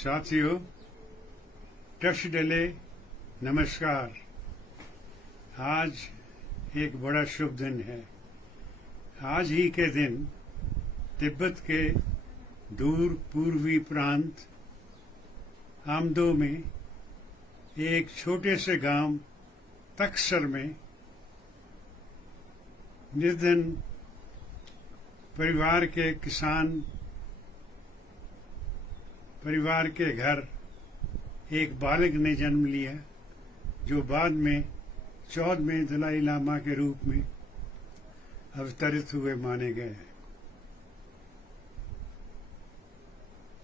साथियों, टच डले नमस्कार। आज एक बड़ा शुभ दिन है। आज ही के दिन तिब्बत के दूर पूर्वी प्रांत आमदो में एक छोटे से गांव तक्सर में निर्धन परिवार के किसान परिवार के घर एक बालक ने जन्म लिया, जो बाद में 14वें दलाई लामा के रूप में अवतरित हुए माने गए हैं।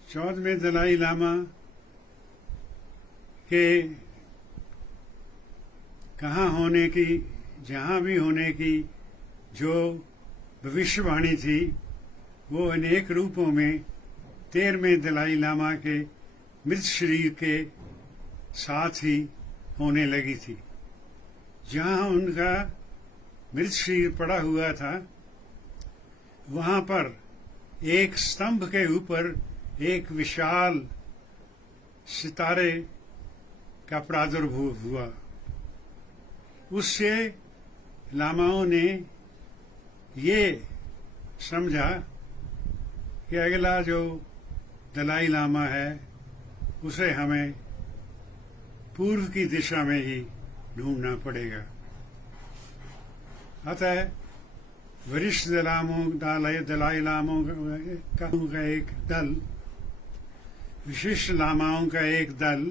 14वें दलाई लामा के कहाँ होने की, जहाँ भी होने की जो भविष्यवाणी थी, वो अनेक रूपों में 13वें दलाई लामा के मृत शरीर के साथ ही होने लगी थी। जहाँ उनका मृत शरीर पड़ा हुआ था, वहाँ पर एक स्तंभ के ऊपर एक विशाल सितारे का प्रादुर्भाव हुआ। उससे लामाओं ने ये समझा कि अगला जो दलाई लामा है उसे हमें पूर्व की दिशा में ही ढूंढना पड़ेगा। अतः वरिष्ठ दलाई लामों का एक दल, विशिष्ट लामाओं का एक दल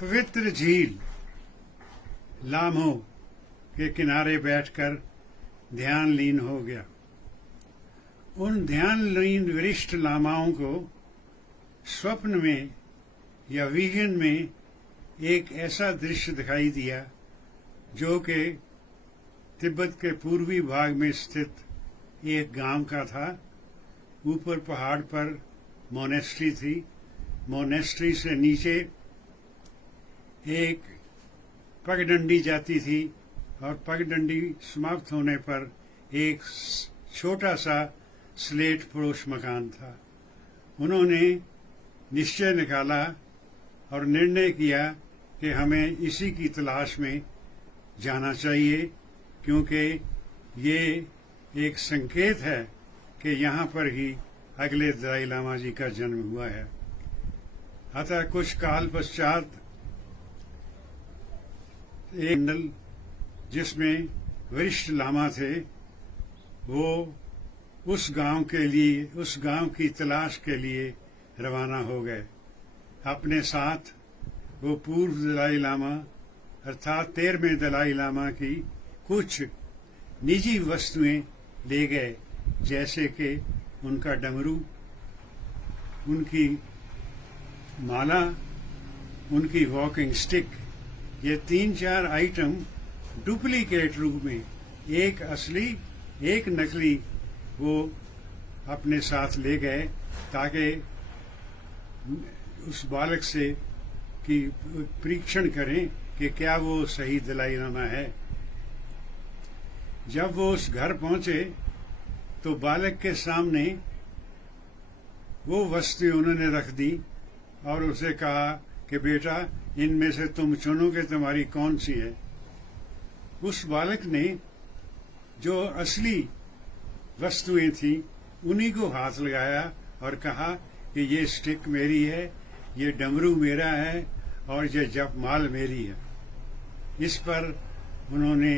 पवित्र झील लामो के किनारे बैठकर ध्यान लीन हो गया। उन ध्यान लीन वरिष्ठ लामाओं को स्वप्न में या विजन में एक ऐसा दृश्य दिखाई दिया जो कि तिब्बत के पूर्वी भाग में स्थित एक गांव का था। ऊपर पहाड़ पर मोनेस्ट्री थी। मोनेस्ट्री से नीचे एक पगडंडी जाती थी और पगडंडी समाप्त होने पर एक छोटा सा स्लेट फरोश मकान था। उन्होंने निश्चय निकाला और निर्णय किया कि हमें इसी की तलाश में जाना चाहिए, क्योंकि ये एक संकेत है कि यहाँ पर ही अगले दलाई लामा जी का जन्म हुआ है। अतः कुछ काल पश्चात एक दल जिसमें वरिष्ठ लामा थे, वो उस गांव के लिए, उस गांव की तलाश के लिए रवाना हो गए। अपने साथ वो पूर्व दलाई लामा अर्थात 13वें दलाई लामा की कुछ निजी वस्तुएं ले गए, जैसे कि उनका डमरू, उनकी माला, उनकी वॉकिंग स्टिक। ये 3-4 आइटम डुप्लीकेट रूप में, एक असली एक नकली, वो अपने साथ ले गए ताकि उस बालक से की परीक्षण करें कि क्या वो सही दलाई लामा है। जब वो उस घर पहुंचे तो बालक के सामने वो वस्तुएं उन्होंने रख दी और उसे कहा कि बेटा, इनमें से तुम चुनो कि तुम्हारी कौन सी है। उस बालक ने जो असली वस्तुएं थी उन्हीं को हाथ लगाया और कहा कि ये स्टिक मेरी है, ये डमरू मेरा है और ये जपमाल मेरी है। इस पर उन्होंने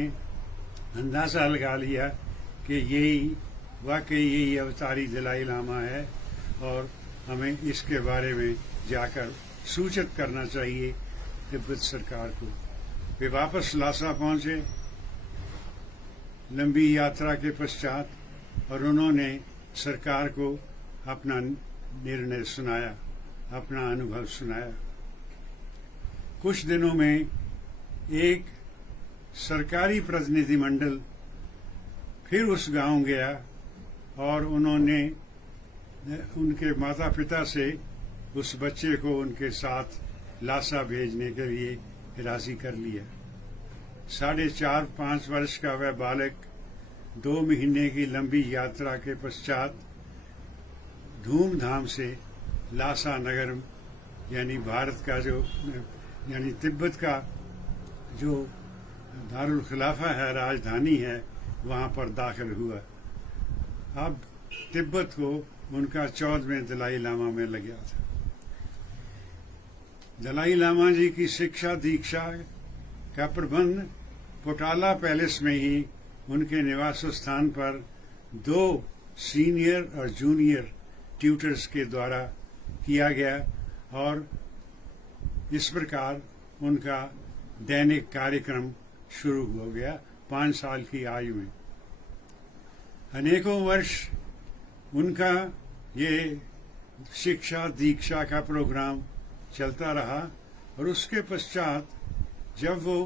अंदाजा लगा लिया कि यही वाकई यही अवतारी दलाई लामा है और हमें इसके बारे में जाकर सूचित करना चाहिए तिब्बत सरकार को। वे वापस लासा पहुंचे लंबी यात्रा के पश्चात और उन्होंने सरकार को अपना निर्णय सुनाया, अपना अनुभव सुनाया। कुछ दिनों में एक सरकारी प्रतिनिधिमंडल फिर उस गांव गया और उन्होंने उनके माता पिता से उस बच्चे को उनके साथ लासा भेजने के लिए राजी कर लिया। 4.5-5 वर्ष का वह बालक 2 महीने की लंबी यात्रा के पश्चात धूमधाम से लासा नगर यानी भारत का जो यानी तिब्बत का जो दारुल खिलाफा है, राजधानी है, वहाँ पर दाखिल हुआ। अब तिब्बत को उनका 14वें दलाई लामा में लग गया था। दलाई लामा जी की शिक्षा दीक्षा का प्रबंध पोटाला पैलेस में ही उनके निवास स्थान पर 2 सीनियर और जूनियर ट्यूटर्स के द्वारा किया गया और इस प्रकार उनका दैनिक कार्यक्रम शुरू हो गया 5 साल की आयु में। अनेकों वर्ष उनका ये शिक्षा दीक्षा का प्रोग्राम चलता रहा और उसके पश्चात जब वो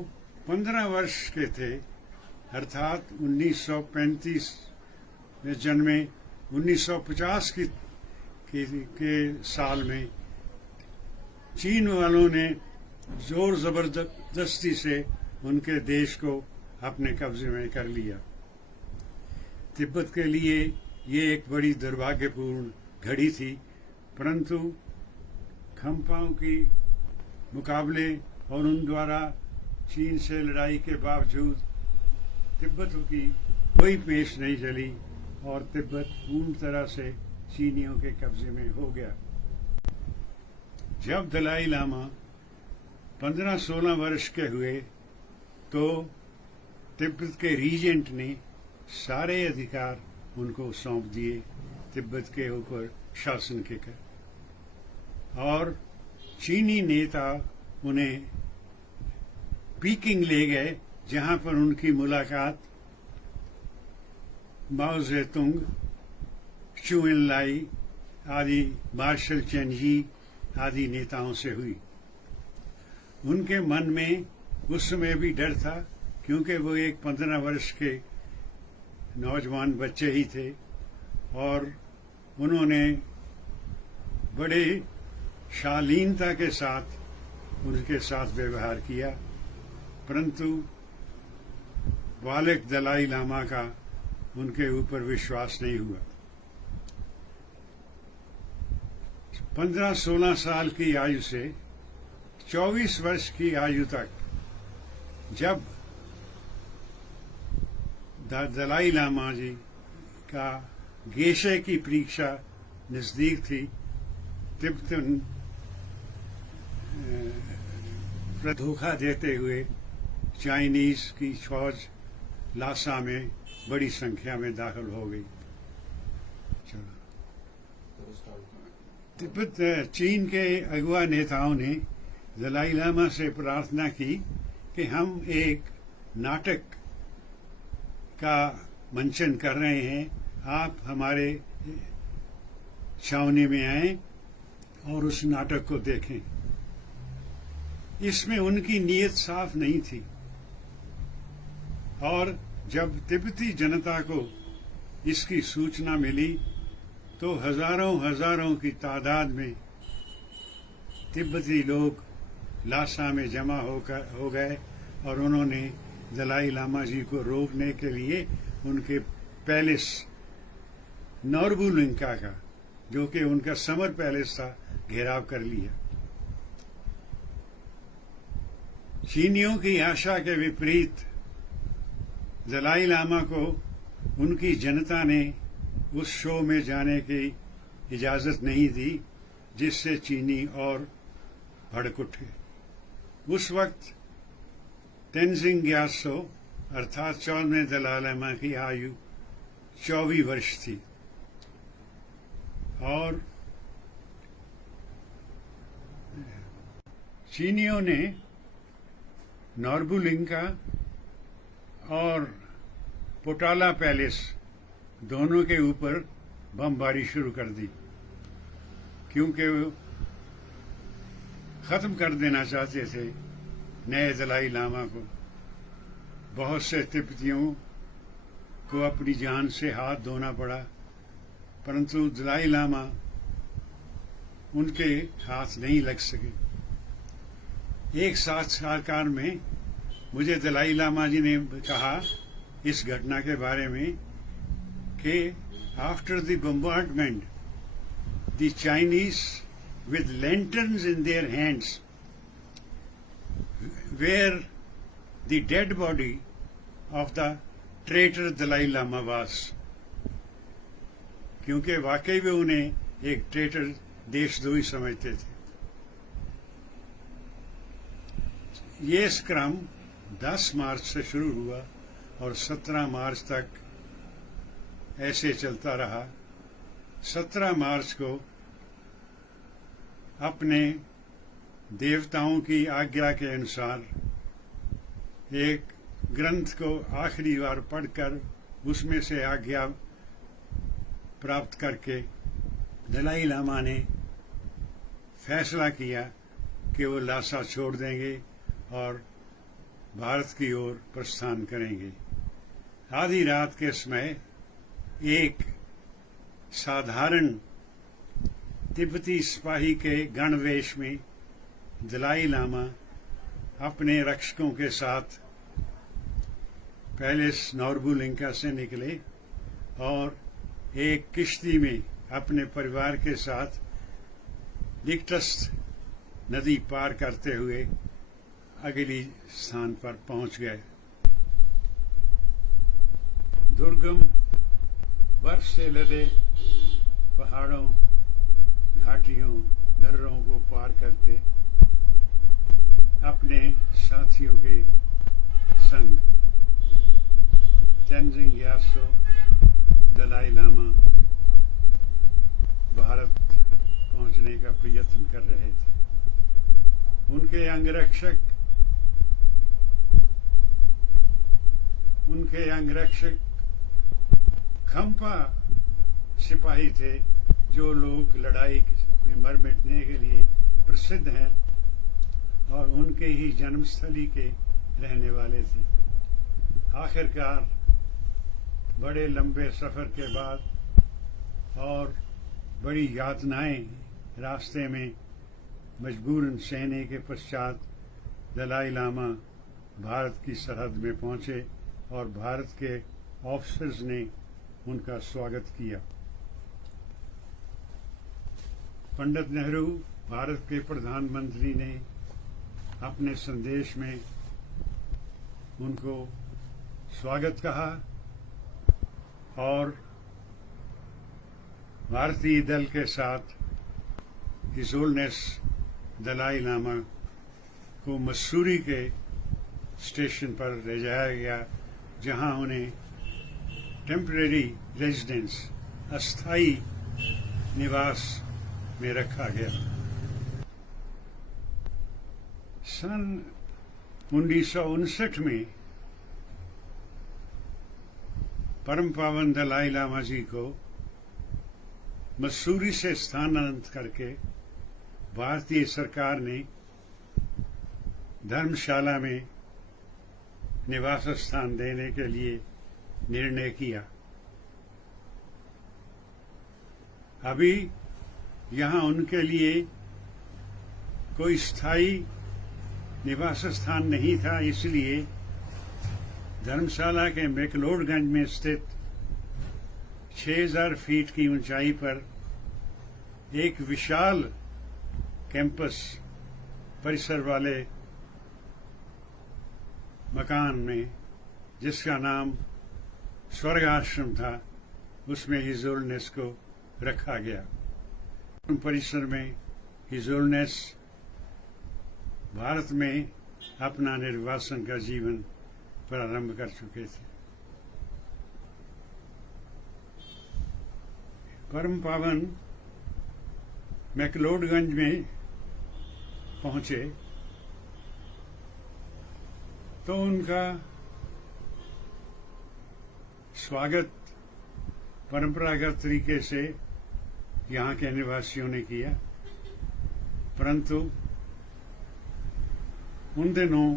15 वर्ष के थे, अर्थात 1935 में जन्मे, 1950 के साल में चीन वालों ने जोर जबरदस्ती से उनके देश को अपने कब्जे में कर लिया। तिब्बत के लिए ये एक बड़ी दुर्भाग्यपूर्ण घड़ी थी, परंतु खम्पाओं की मुकाबले और उन द्वारा चीन से लड़ाई के बावजूद तिब्बत की कोई पेश नहीं चली और तिब्बत पूर्ण तरह से चीनियों के कब्जे में हो गया। जब दलाई लामा 15-16 वर्ष के हुए तो तिब्बत के रीजेंट ने सारे अधिकार उनको सौंप दिए तिब्बत के ऊपर शासन के कर, और चीनी नेता उन्हें पीकिंग ले गए, जहां पर उनकी मुलाकात माओ जेतुंग, चू एनलाई आदि, मार्शल चेंजी आदि नेताओं से हुई। उनके मन में उस समय भी डर था, क्योंकि वो एक 15 वर्ष के नौजवान बच्चे ही थे और उन्होंने बड़े शालीनता के साथ उनके साथ व्यवहार किया, परंतु बालक दलाई लामा का उनके ऊपर विश्वास नहीं हुआ। 15-16 साल की आयु से 24 वर्ष की आयु तक जब दलाई लामा जी का गेशे की परीक्षा नजदीक थी, तिब्बतन धोखा देते हुए चाइनीज की फौज लासा में बड़ी संख्या में दाखिल हो गई। तिब्बत चीन के अगुआ नेताओं ने दलाई लामा से प्रार्थना की कि हम एक नाटक का मंचन कर रहे हैं, आप हमारे छावनी में आएं और उस नाटक को देखें। इसमें उनकी नीयत साफ नहीं थी और जब तिब्बती जनता को इसकी सूचना मिली तो हजारों की तादाद में तिब्बती लोग लासा में जमा हो गए और उन्होंने दलाई लामा जी को रोकने के लिए उनके पैलेस नोर्बुलिंका का, जो कि उनका समर पैलेस था, घेराव कर लिया। चीनियों की आशा के विपरीत दलाई लामा को उनकी जनता ने उस शो में जाने की इजाजत नहीं दी, जिससे चीनी और भड़क उठे। उस वक्त तेंजिंग ग्यात्सो अर्थात 14वें दलाई लामा की आयु 24 वर्ष थी और चीनियों ने नोर्बुलिंका और पोटाला पैलेस दोनों के ऊपर बमबारी शुरू कर दी, क्योंकि वो खत्म कर देना चाहते थे नए दलाई लामा को। बहुत से तिब्बतियों को अपनी जान से हाथ धोना पड़ा, परंतु दलाई लामा उनके हाथ नहीं लग सके। एक साक्षात्कार में मुझे दलाई लामा जी ने कहा इस घटना के बारे में कि after the bombardment the Chinese with lanterns in their hands where the dead body of the traitor Dalai Lama was. क्योंकि वाकई में उन्हें एक ट्रेटर देशद्रोही समझते थे। ये क्रम 10 मार्च से शुरू हुआ और 17 मार्च तक ऐसे चलता रहा। 17 मार्च को अपने देवताओं की आज्ञा के अनुसार एक ग्रंथ को आखिरी बार पढ़कर उसमें से आज्ञा प्राप्त करके दलाई लामा ने फैसला किया कि वो लासा छोड़ देंगे और भारत की ओर प्रस्थान करेंगे। आधी रात के समय एक साधारण तिब्बती सिपाही के गणवेश में दलाई लामा अपने रक्षकों के साथ पहले नॉर्बुलिंका से निकले और एक किश्ती में अपने परिवार के साथ लिकटस नदी पार करते हुए अगली स्थान पर पहुंच गए। दुर्गम बर्फ से लदे पहाड़ों, घाटियों, दर्रों को पार करते अपने साथियों के संग तेंजिंग ग्यात्सो दलाई लामा भारत पहुंचने का प्रयत्न कर रहे थे। उनके अंगरक्षक खंपा सिपाही थे, जो लोग लड़ाई में मर मिटने के लिए प्रसिद्ध हैं और उनके ही जन्मस्थली के रहने वाले थे। आखिरकार बड़े लंबे सफर के बाद और बड़ी यातनाएं रास्ते में मजबूरन सहने के पश्चात दलाई लामा भारत की सरहद में पहुंचे और भारत के ऑफिसर्स ने उनका स्वागत किया। पंडित नेहरू, भारत के प्रधानमंत्री, ने अपने संदेश में उनको स्वागत कहा और भारतीय दल के साथ हिज होलिनेस दलाई लामा को मसूरी के स्टेशन पर ले जाया गया, जहां उन्हें टेम्परेरी रेजिडेंस, अस्थायी निवास में रखा गया। सन 1959 में परम पावन दलाई लामा जी को मसूरी से स्थानांतरित करके भारतीय सरकार ने धर्मशाला में निवास स्थान देने के लिए निर्णय किया। अभी यहाँ उनके लिए कोई स्थायी निवास स्थान नहीं था, इसलिए धर्मशाला के मैक्लोडगंज में स्थित 6000 फीट की ऊंचाई पर एक विशाल कैंपस परिसर वाले मकान में, जिसका नाम स्वर्ग आश्रम था, उसमें हिज होलिनेस को रखा गया। परिसर में हिज होलिनेस भारत में अपना निर्वासन का जीवन प्रारंभ कर चुके थे। परम पावन मैक्लोडगंज में पहुंचे तो उनका स्वागत परंपरागत तरीके से यहाँ के निवासियों ने किया, परंतु उन दिनों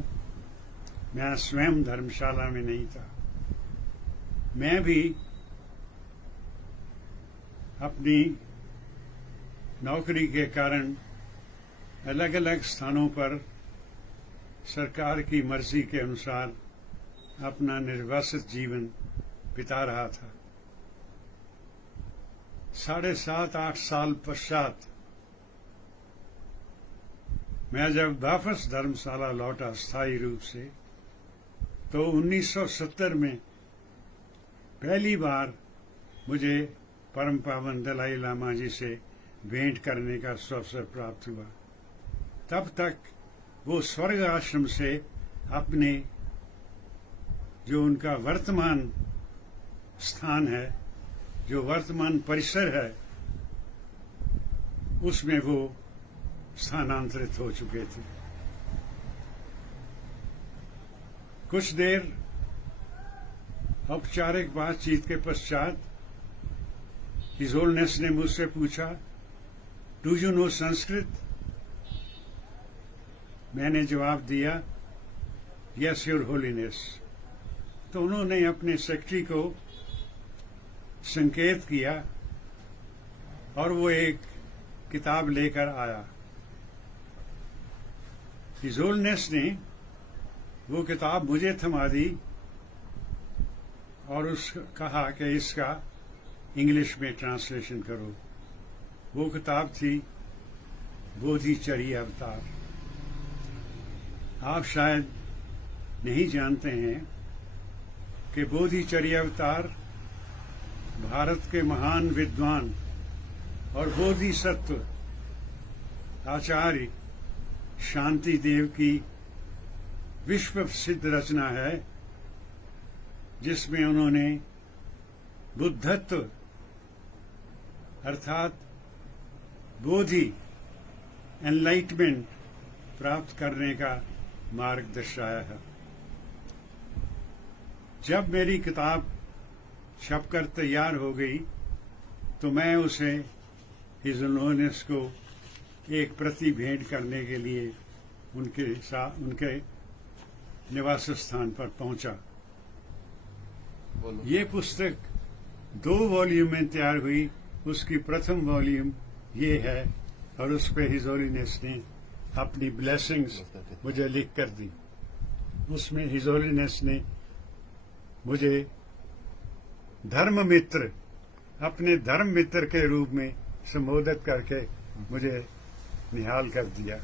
मैं स्वयं धर्मशाला में नहीं था। मैं भी अपनी नौकरी के कारण अलग अलग स्थानों पर सरकार की मर्जी के अनुसार अपना निर्वासित जीवन बिता रहा था। 7.5-8 साल पश्चात मैं जब वापस धर्मशाला लौटा स्थायी रूप से, तो 1970 में पहली बार मुझे परम पावन दलाई लामा जी से भेंट करने का अवसर प्राप्त हुआ। तब तक वो स्वर्ग आश्रम से अपने जो उनका वर्तमान स्थान है, जो वर्तमान परिसर है, उसमें वो स्थानांतरित हो चुके थे। कुछ देर औपचारिक बातचीत के पश्चात हिज होलिनेस ने मुझसे पूछा, डू यू नो संस्कृत? मैंने जवाब दिया, यस योर होलिनेस। तो उन्होंने अपने सेक्रेटरी को संकेत किया और वो एक किताब लेकर आया। हिज होलिनेस ने वो किताब मुझे थमा दी और कहा कि इसका इंग्लिश में ट्रांसलेशन करो। वो किताब थी बोधिचर्या अवतार। आप शायद नहीं जानते हैं कि बोधिचर्या अवतार भारत के महान विद्वान और बोधिसत्व आचार्य शांति देव की विश्व प्रसिद्ध रचना है, जिसमें उन्होंने बुद्धत्व अर्थात बोधि एनलाइटमेंट प्राप्त करने का मार्ग दर्शाया है। जब मेरी किताब छपकर तैयार हो गई तो मैं उसे हिज होलिनेस को एक प्रति भेंट करने के लिए उनके निवास स्थान पर पहुंचा। ये पुस्तक 2 वॉल्यूम में तैयार हुई। उसकी प्रथम वॉल्यूम ये है और उस पे हिज होलिनेस ने अपनी ब्लेसिंग्स मुझे लिख कर दी। उसमें हिज होलिनेस ने मुझे धर्म मित्र, अपने धर्म मित्र के रूप में संबोधित करके मुझे निहाल कर दिया।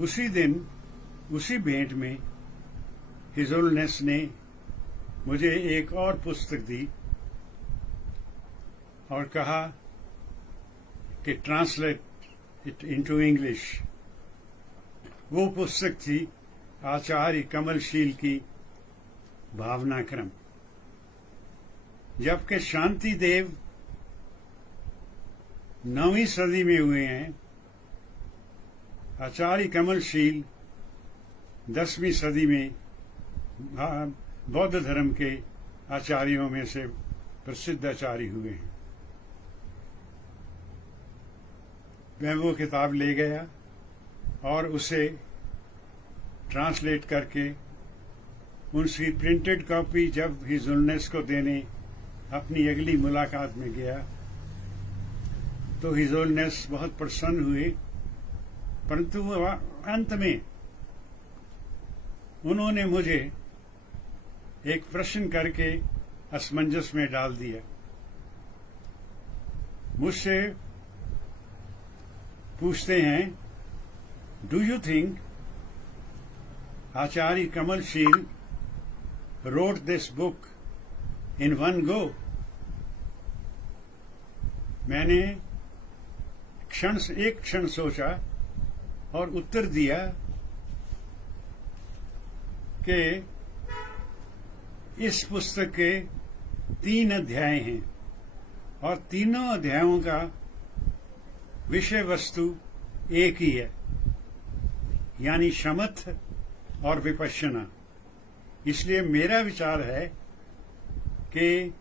उसी दिन उसी भेंट में हिज होलिनेस ने मुझे एक और पुस्तक दी और कहा कि ट्रांसलेट इट इनटू इंग्लिश। वो पुस्तक थी आचार्य कमलशील की भावना क्रम। जबकि शांति देव 9वीं सदी में हुए हैं, आचार्य कमलशील 10वीं सदी में बौद्ध धर्म के आचार्यों में से प्रसिद्ध आचार्य हुए हैं। मैं वो किताब ले गया और उसे ट्रांसलेट करके उनकी प्रिंटेड कॉपी जब हिज होलिनेस को देने अपनी अगली मुलाकात में गया तो हिज होलिनेस बहुत प्रसन्न हुए, परंतु अंत में उन्होंने मुझे एक प्रश्न करके असमंजस में डाल दिया। मुझसे पूछते हैं, do you think Acharya Kamalashila wrote this book in one go? मैंने एक क्षण सोचा और उत्तर दिया कि इस पुस्तक के 3 अध्याय हैं और तीनों अध्यायों का विषय वस्तु एक ही है, यानी शमथ और विपश्यना। इसलिए मेरा विचार है कि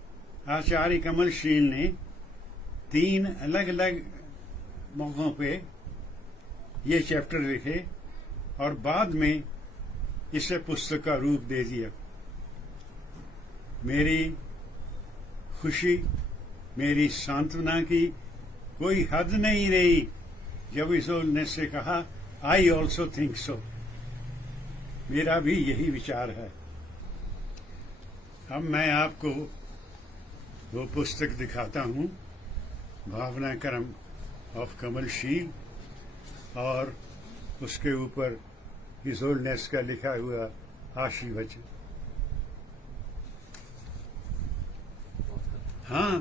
आचार्य कमलशील ने 3 अलग अलग मौकों पे ये चैप्टर लिखे और बाद में इसे पुस्तक का रूप दे दिया। मेरी खुशी, मेरी सांत्वना की कोई हद नहीं रही जब हिज होलिनेस से कहा, आई ऑल्सो थिंक सो। मेरा भी यही विचार है। अब मैं आपको वो पुस्तक दिखाता हूँ, भावना क्रम ऑफ कमलशील। और उसके ऊपर हिज होलिनेस का लिखा हुआ आशीर्वचन। हाँ,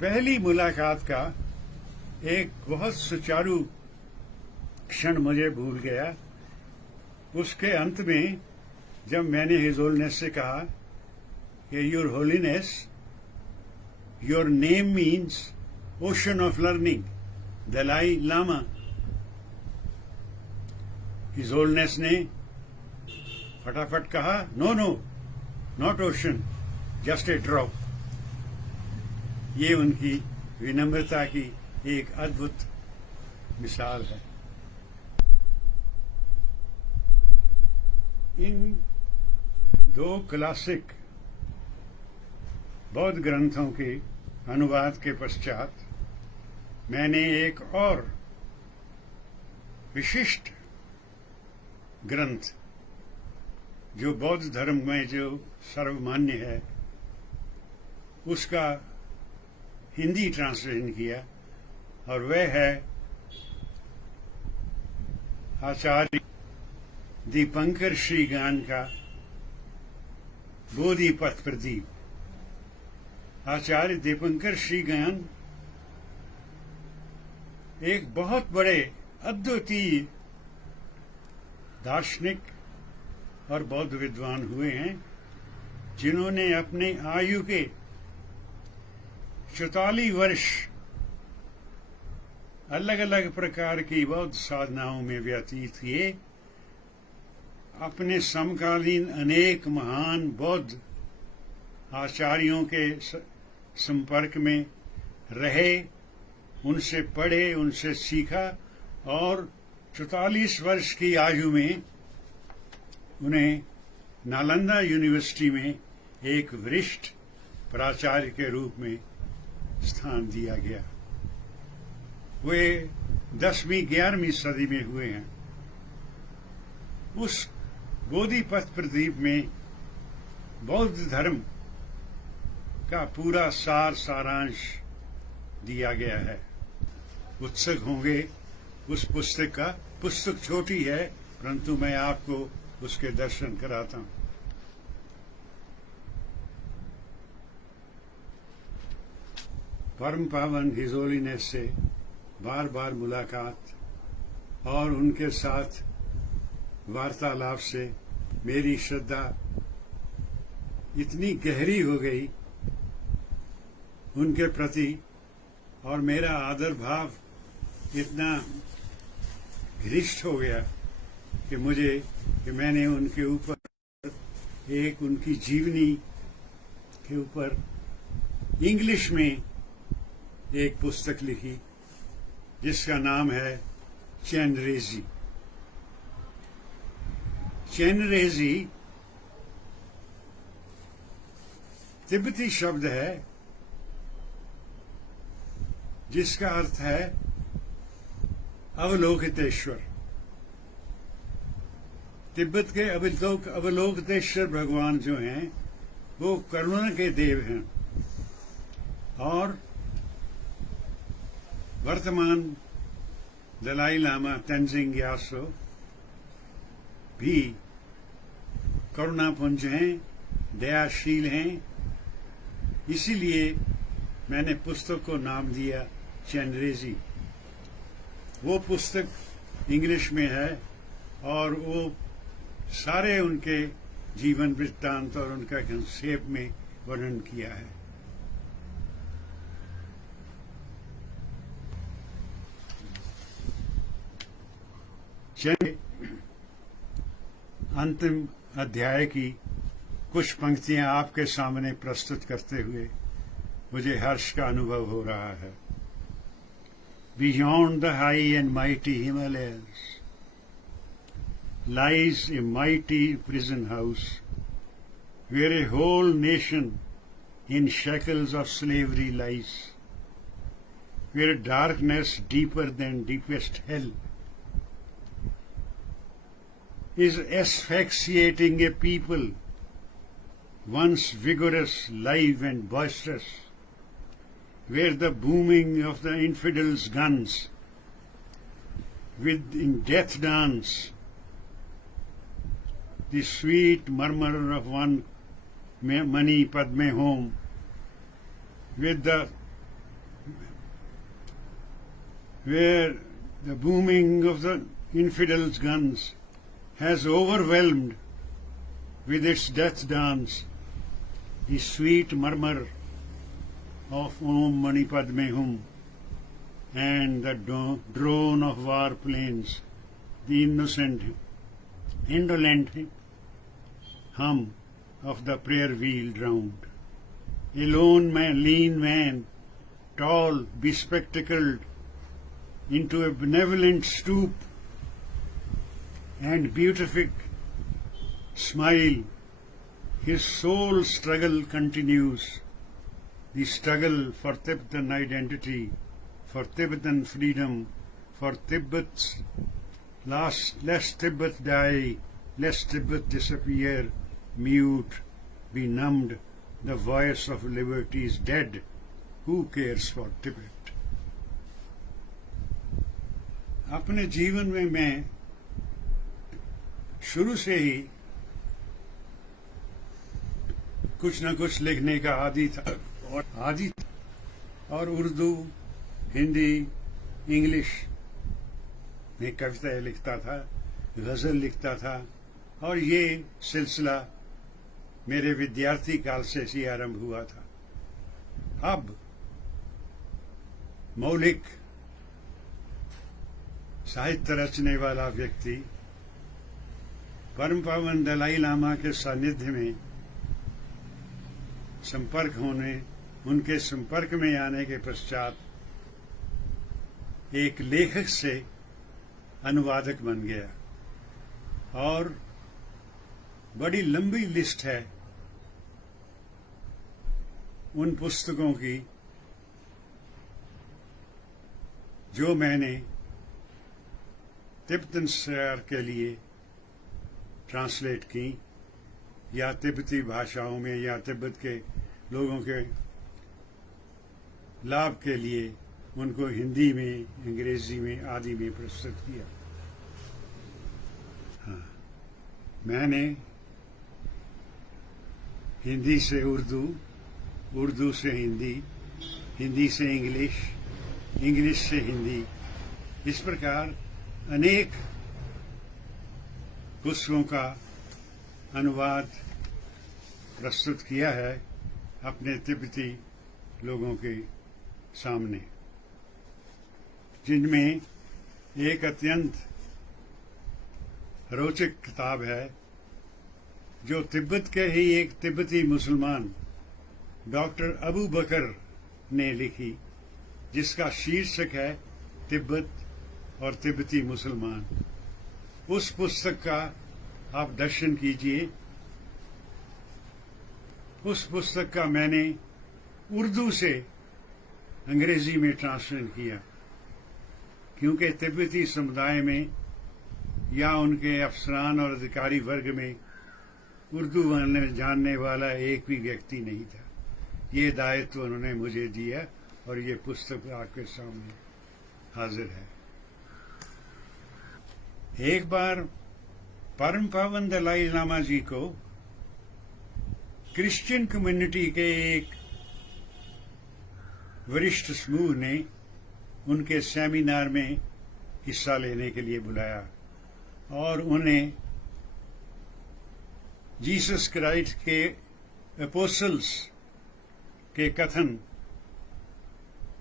पहली मुलाकात का एक बहुत सुचारू क्षण मुझे भूल गया। उसके अंत में जब मैंने हिज होलिनेस से कहा कि your holiness, your name means ocean of learning, Dalai Lama. His holiness ने फटाफट कहा, no no, not ocean, just a drop. ये उनकी विनम्रता की एक अद्भुत मिसाल है। इन दो क्लासिक बौद्ध ग्रंथों के अनुवाद के पश्चात मैंने एक और विशिष्ट ग्रंथ जो बौद्ध धर्म में जो सर्वमान्य है उसका हिंदी ट्रांसलेशन किया, और वह है आचार्य दीपंकर श्रीगान का बोधिपथ प्रदीप। आचार्य दीपंकर श्रीगान एक बहुत बड़े अद्वितीय दार्शनिक और बौद्ध विद्वान हुए हैं, जिन्होंने अपने आयु के 44 वर्ष अलग अलग प्रकार की बौद्ध साधनाओं में व्यतीत किए। अपने समकालीन अनेक महान बौद्ध आचार्यों के संपर्क में रहे, उनसे पढ़े, उनसे सीखा, और 44 वर्ष की आयु में उन्हें नालंदा यूनिवर्सिटी में एक वरिष्ठ प्राचार्य के रूप में स्थान दिया गया। वे 10वीं 11वीं सदी में हुए हैं। उस बोधिपथ प्रदीप में बौद्ध धर्म का पूरा सारांश दिया गया है। उत्सुक होंगे उस पुस्तक का। पुस्तक छोटी है, परंतु मैं आपको उसके दर्शन कराता हूं। परम पावन हिज होलिनेस से बार बार मुलाकात और उनके साथ वार्तालाप से मेरी श्रद्धा इतनी गहरी हो गई उनके प्रति, और मेरा आदर भाव इतना घनिष्ठ हो गया कि मैंने उनके ऊपर एक उनकी जीवनी के ऊपर इंग्लिश में एक पुस्तक लिखी जिसका नाम है चेनरेजी। चेनरेजी तिब्बती शब्द है जिसका अर्थ है अवलोकितेश्वर। तिब्बत के अवलोकितेश्वर भगवान जो हैं वो करुणा के देव हैं, और वर्तमान दलाई लामा तेंजिंग ग्यात्सो भी करुणापुंज हैं, दयाशील हैं। इसीलिए मैंने पुस्तक को नाम दिया चेनरेजी। वो पुस्तक इंग्लिश में है और वो सारे उनके जीवन वृत्तांत और उनका संक्षेप में वर्णन किया है। अंतिम अध्याय की कुछ पंक्तियां आपके सामने प्रस्तुत करते हुए मुझे हर्ष का अनुभव हो रहा है। Beyond the high and mighty Himalayas lies a mighty prison house where a whole nation in shackles of slavery lies, where darkness deeper than deepest hell is asphyxiating a people once vigorous, live and boisterous, where the booming of the infidels' guns with in death dance the sweet murmur of one Mani Padme home, with where the booming of the infidels' guns has overwhelmed with its death dance the sweet murmur of Om Mani Padme Hum, and the drone of war planes, the innocent, indolent hum of the prayer wheel drowned. A lone man, lean man, tall, bespectacled, into a benevolent stoop and beatific smile, his soul struggle continues. The struggle for Tibetan identity, for Tibetan freedom, for Tibet's lest Tibet die, lest Tibet disappear, mute, benumbed, the voice of liberty is dead. Who cares for Tibet? अपने जीवन में मैं शुरू से ही कुछ न कुछ लिखने का आदी था और उर्दू, हिंदी, इंग्लिश में कविताएं लिखता था, गजल लिखता था, और ये सिलसिला मेरे विद्यार्थी काल से ही आरंभ हुआ था। अब मौलिक साहित्य रचने वाला व्यक्ति परम पावन दलाई लामा के सानिध्य में संपर्क होने, उनके संपर्क में आने के पश्चात एक लेखक से अनुवादक बन गया और बड़ी लंबी लिस्ट है उन पुस्तकों की जो मैंने तिब्बतन शहर के लिए ट्रांसलेट की या तिब्बती भाषाओं में या तिब्बत के लोगों के लाभ के लिए उनको हिंदी में, अंग्रेजी में आदि में प्रस्तुत किया। हाँ, मैंने हिंदी से उर्दू, उर्दू से हिंदी, हिंदी से इंग्लिश, इंग्लिश से हिंदी, इस प्रकार अनेक पुस्तकों का अनुवाद प्रस्तुत किया है अपने तिब्बती लोगों के सामने, जिनमें एक अत्यंत रोचक किताब है जो तिब्बत के ही एक तिब्बती मुसलमान डॉक्टर अबू बकर ने लिखी, जिसका शीर्षक है तिब्बत और तिब्बती मुसलमान। उस पुस्तक का आप दर्शन कीजिए। उस पुस्तक का मैंने उर्दू से अंग्रेजी में ट्रांसलेट किया, क्योंकि तिब्बती समुदाय में या उनके अफसरान और अधिकारी वर्ग में उर्दू जानने वाला एक भी व्यक्ति नहीं था। ये दायित्व उन्होंने मुझे दिया और ये पुस्तक आपके सामने हाजिर है। एक बार परम पावन दलाई लामा जी को क्रिश्चियन कम्युनिटी के एक वरिष्ठ समूह ने उनके सेमिनार में हिस्सा लेने के लिए बुलाया और उन्हें जीसस क्राइस्ट के एपोस्टल्स के कथन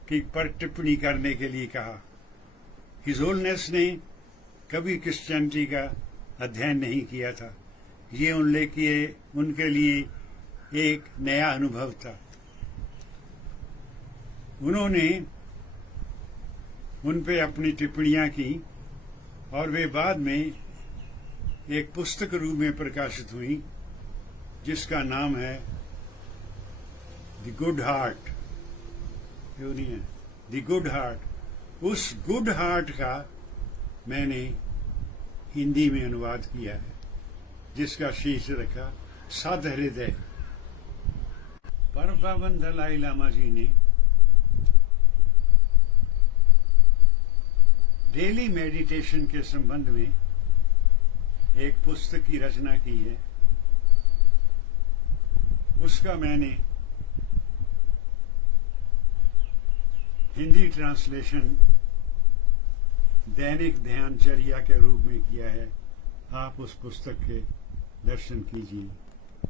की पर टिप्पणी करने के लिए कहा। हिज होलिनेस ने कभी क्रिश्चियनिटी का अध्ययन नहीं किया था। ये उनके लिए एक नया अनुभव था। उन्होंने उन पे अपनी टिप्पणियां की और वे बाद में एक पुस्तक रूप में प्रकाशित हुई, जिसका नाम है the good heart. The good heart. उस गुड हार्ट का मैंने हिंदी में अनुवाद किया है, जिसका शीर्षक रखा सद हृदय। परम पावन दलाई लामा जी ने डेली मेडिटेशन के संबंध में एक पुस्तक की रचना की है। उसका मैंने हिंदी ट्रांसलेशन दैनिक ध्यानचर्या के रूप में किया है। आप उस पुस्तक के दर्शन कीजिए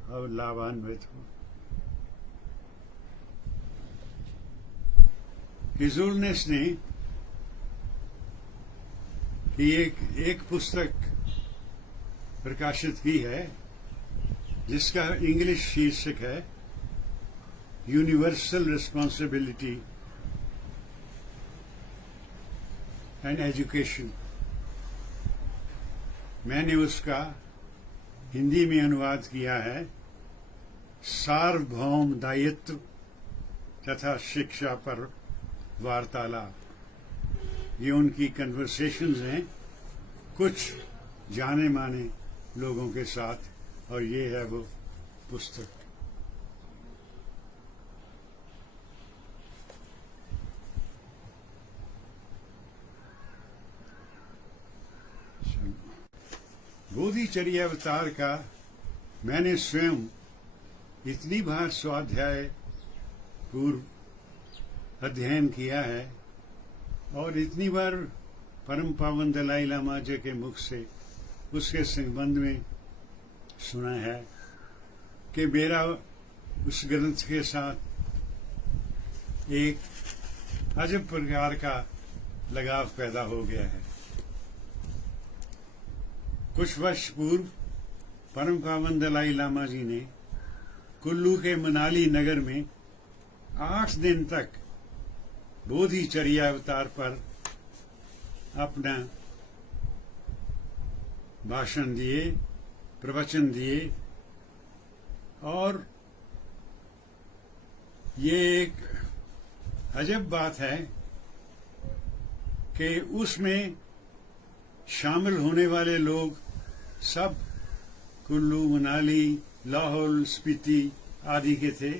और लाभान्वित हो। हिजुलनेस ने कि एक पुस्तक प्रकाशित की है जिसका इंग्लिश शीर्षक है यूनिवर्सल रिस्पॉन्सिबिलिटी एंड एजुकेशन। मैंने उसका हिंदी में अनुवाद किया है सार्वभौम दायित्व तथा शिक्षा पर वार्तालाप। ये उनकी कन्वर्सेशंस हैं कुछ जाने माने लोगों के साथ, और ये है वो पुस्तक। बोधिचर्या अवतार का मैंने स्वयं इतनी बार स्वाध्याय पूर्व अध्ययन किया है और इतनी बार परम पावन दलाई लामा जी के मुख से उसके संबंध में सुना है कि मेरा उस ग्रंथ के साथ एक अजब प्रकार का लगाव पैदा हो गया है। कुछ वर्ष पूर्व परम पावन दलाई लामा जी ने कुल्लू के मनाली नगर में 8 दिन तक बोधिचर्या अवतार पर अपना भाषण दिए, प्रवचन दिए, और ये एक अजब बात है कि उसमें शामिल होने वाले लोग सब कुल्लू, मनाली, लाहौल स्पीति आदि के थे,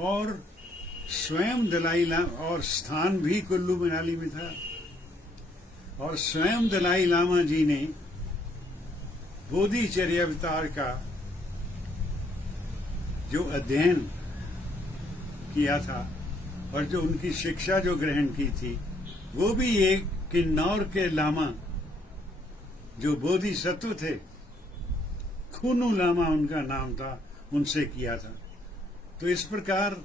और स्वयं दलाई लामा, और स्थान भी कुल्लू मनाली में था, और स्वयं दलाई लामा जी ने बोधिचर्या अवतार का जो अध्ययन किया था और जो उनकी शिक्षा जो ग्रहण की थी, वो भी एक किन्नौर के लामा जो बोधिसत्व थे, खूनू लामा उनका नाम था, उनसे किया था। तो इस प्रकार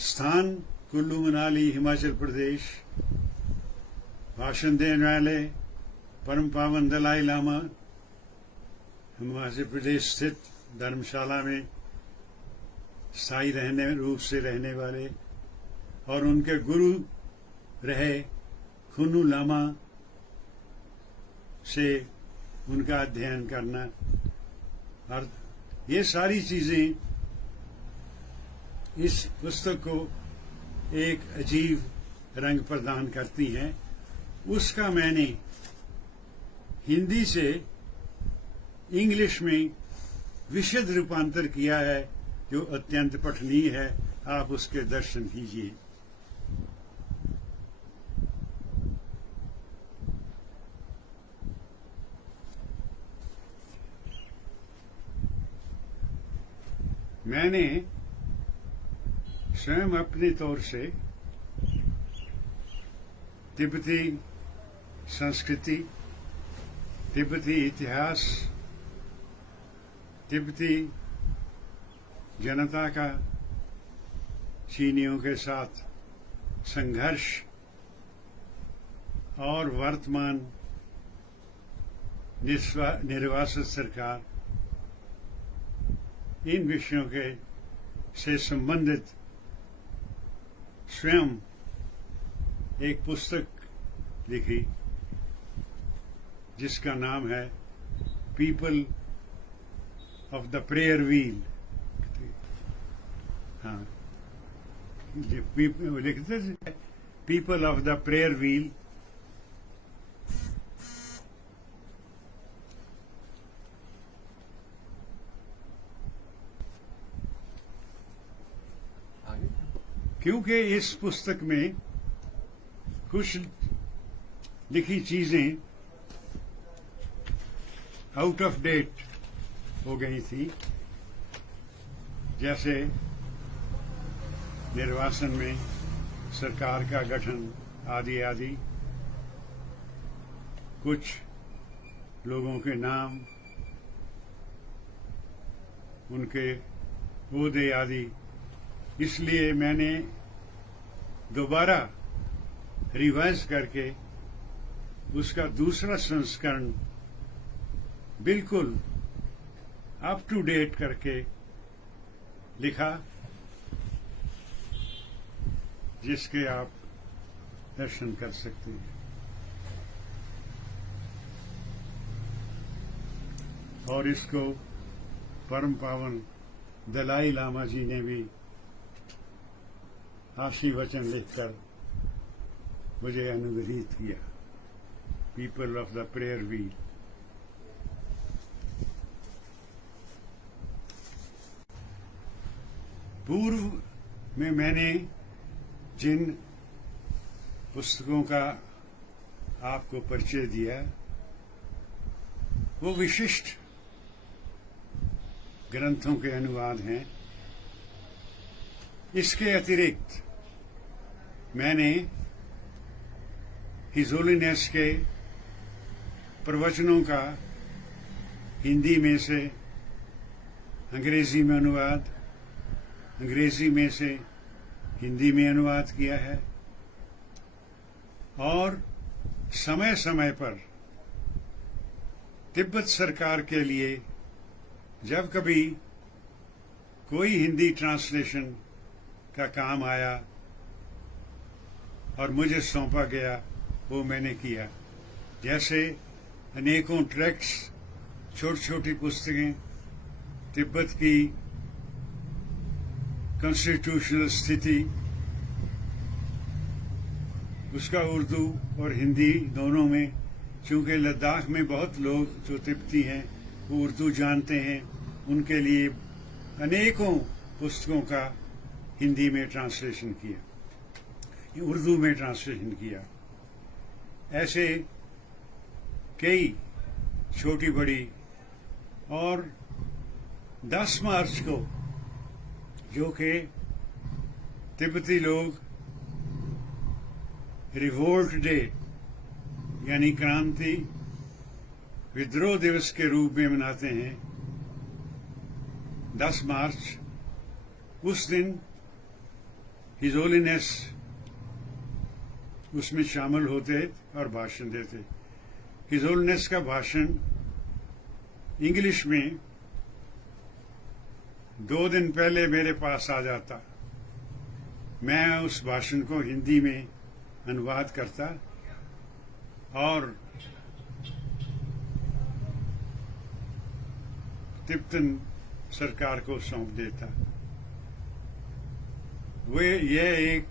स्थान कुल्लू मनाली हिमाचल प्रदेश, भाषण देने वाले परम पावन दलाई लामा हिमाचल प्रदेश स्थित धर्मशाला में स्थायी रूप से रहने वाले, और उनके गुरु रहे खूनू लामा से उनका अध्ययन करना, और ये सारी चीजें इस पुस्तक को एक अजीब रंग प्रदान करती हैं। उसका मैंने हिंदी से इंग्लिश में विशद रूपांतर किया है जो अत्यंत पठनीय है। आप उसके दर्शन कीजिए। मैंने स्वयं अपने तौर से तिब्बती संस्कृति, तिब्बती इतिहास, तिब्बती जनता का चीनियों के साथ संघर्ष और वर्तमान निर्वासित सरकार, इन विषयों के से संबंधित स्वयं एक पुस्तक लिखी जिसका नाम है people of the prayer wheel. हाँ, लिखते people of the prayer wheel. क्योंकि इस पुस्तक में कुछ लिखी चीजें आउट ऑफ डेट हो गई थी, जैसे निर्वाचन में सरकार का गठन आदि आदि, कुछ लोगों के नाम, उनके ओहदे आदि। इसलिए मैंने दोबारा रिवाइज करके उसका दूसरा संस्करण बिल्कुल अप टू डेट करके लिखा, जिसके आप दर्शन कर सकते हैं। और इसको परम पावन दलाई लामा जी ने भी आशीर्वचन लिखकर मुझे अनुग्रहित किया, people of the prayer wheel. पूर्व में मैंने जिन पुस्तकों का आपको परिचय दिया, वो विशिष्ट ग्रंथों के अनुवाद हैं। इसके अतिरिक्त मैंने हिज होलीनेस के प्रवचनों का हिंदी में से अंग्रेजी में अनुवाद, अंग्रेजी में से हिंदी में अनुवाद किया है, और समय समय पर तिब्बत सरकार के लिए जब कभी कोई हिंदी ट्रांसलेशन का काम आया और मुझे सौंपा गया, वो मैंने किया। जैसे अनेकों ट्रैक्ट्स, छोटी छोटी पुस्तकें, तिब्बत की कॉन्स्टिट्यूशनल स्थिति, उसका उर्दू और हिंदी दोनों में, चूंकि लद्दाख में बहुत लोग जो तिब्बती हैं वो उर्दू जानते हैं, उनके लिए अनेकों पुस्तकों का हिंदी में ट्रांसलेशन किया, उर्दू में ट्रांसलेशन किया। ऐसे कई छोटी बड़ी। और 10 मार्च को, जो कि तिब्बती लोग रिवोल्ट डे यानी क्रांति विद्रोह दिवस के रूप में मनाते हैं, 10 मार्च, उस दिन हिज होलीनेस उसमें शामिल होते और भाषण देते। हिज होलीनेस का भाषण इंग्लिश में 2 दिन पहले मेरे पास आ जाता, मैं उस भाषण को हिंदी में अनुवाद करता और तिब्बतन सरकार को सौंप देता। यह एक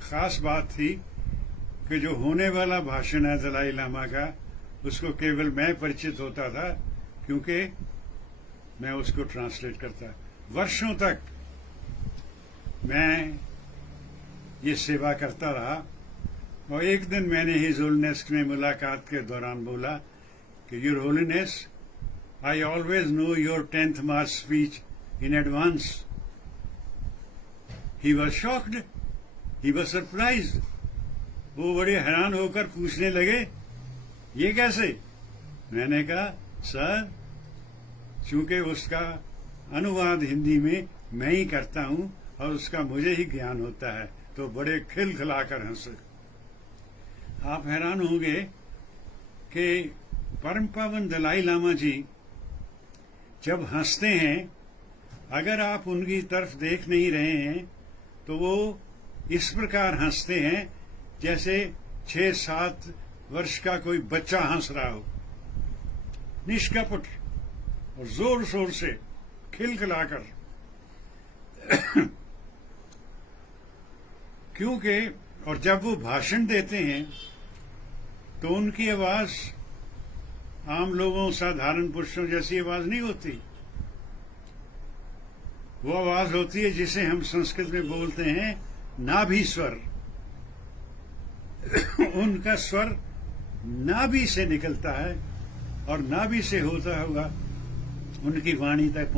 खास बात थी कि जो होने वाला भाषण है दलाई लामा का, उसको केवल मैं परिचित होता था, क्योंकि मैं उसको ट्रांसलेट करता। वर्षों तक मैं ये सेवा करता रहा, और एक दिन मैंने हिज होलीनेस में मुलाकात के दौरान बोला कि your holiness, I always know your 10th March speech in advance. He was shocked. He was surprised. वो बड़े हैरान होकर पूछने लगे, ये कैसे? मैंने कहा, सर, चूंकि उसका अनुवाद हिंदी में मैं ही करता हूं और उसका मुझे ही ज्ञान होता है। तो बड़े खिलखिलाकर हंसे। आप हैरान होंगे कि परम पावन दलाई लामा जी जब हंसते हैं, अगर आप उनकी तरफ देख नहीं रहे हैं तो वो इस प्रकार हंसते हैं जैसे 6-7 वर्ष का कोई बच्चा हंस रहा हो, निष्कपट और जोर शोर से खिलखिलाकर। क्योंकि और जब वो भाषण देते हैं तो उनकी आवाज आम लोगों, साधारण पुरुषों जैसी आवाज नहीं होती। वो आवाज होती है जिसे हम संस्कृत में बोलते हैं नाभि स्वर, उनका स्वर नाभि से निकलता है और नाभि से होता हुआ उनकी वाणी तक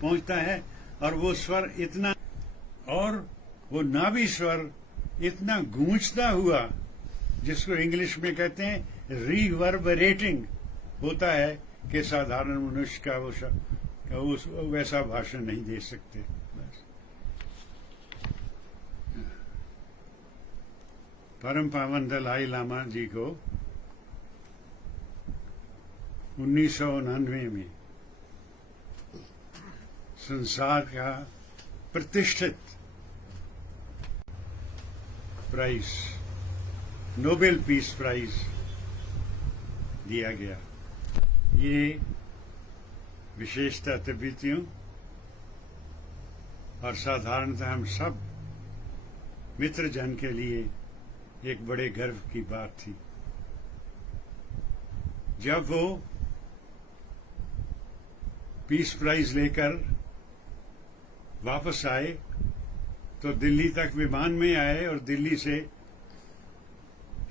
पहुंचता है और वो स्वर इतना, और वो नाभि स्वर इतना गूंजता हुआ, जिसको इंग्लिश में कहते हैं रिवर्बरेटिंग होता है, कि साधारण मनुष्य का वो वैसा भाषण नहीं दे सकते। बस परम पावन दलाई लामा जी को 1999 में संसार का प्रतिष्ठित प्राइज, नोबेल पीस प्राइज दिया गया। ये विशेषता तिब्बतियों और साधारणतः हम सब मित्र जन के लिए एक बड़े गर्व की बात थी। जब वो पीस प्राइज लेकर वापस आए तो दिल्ली तक विमान में आए और दिल्ली से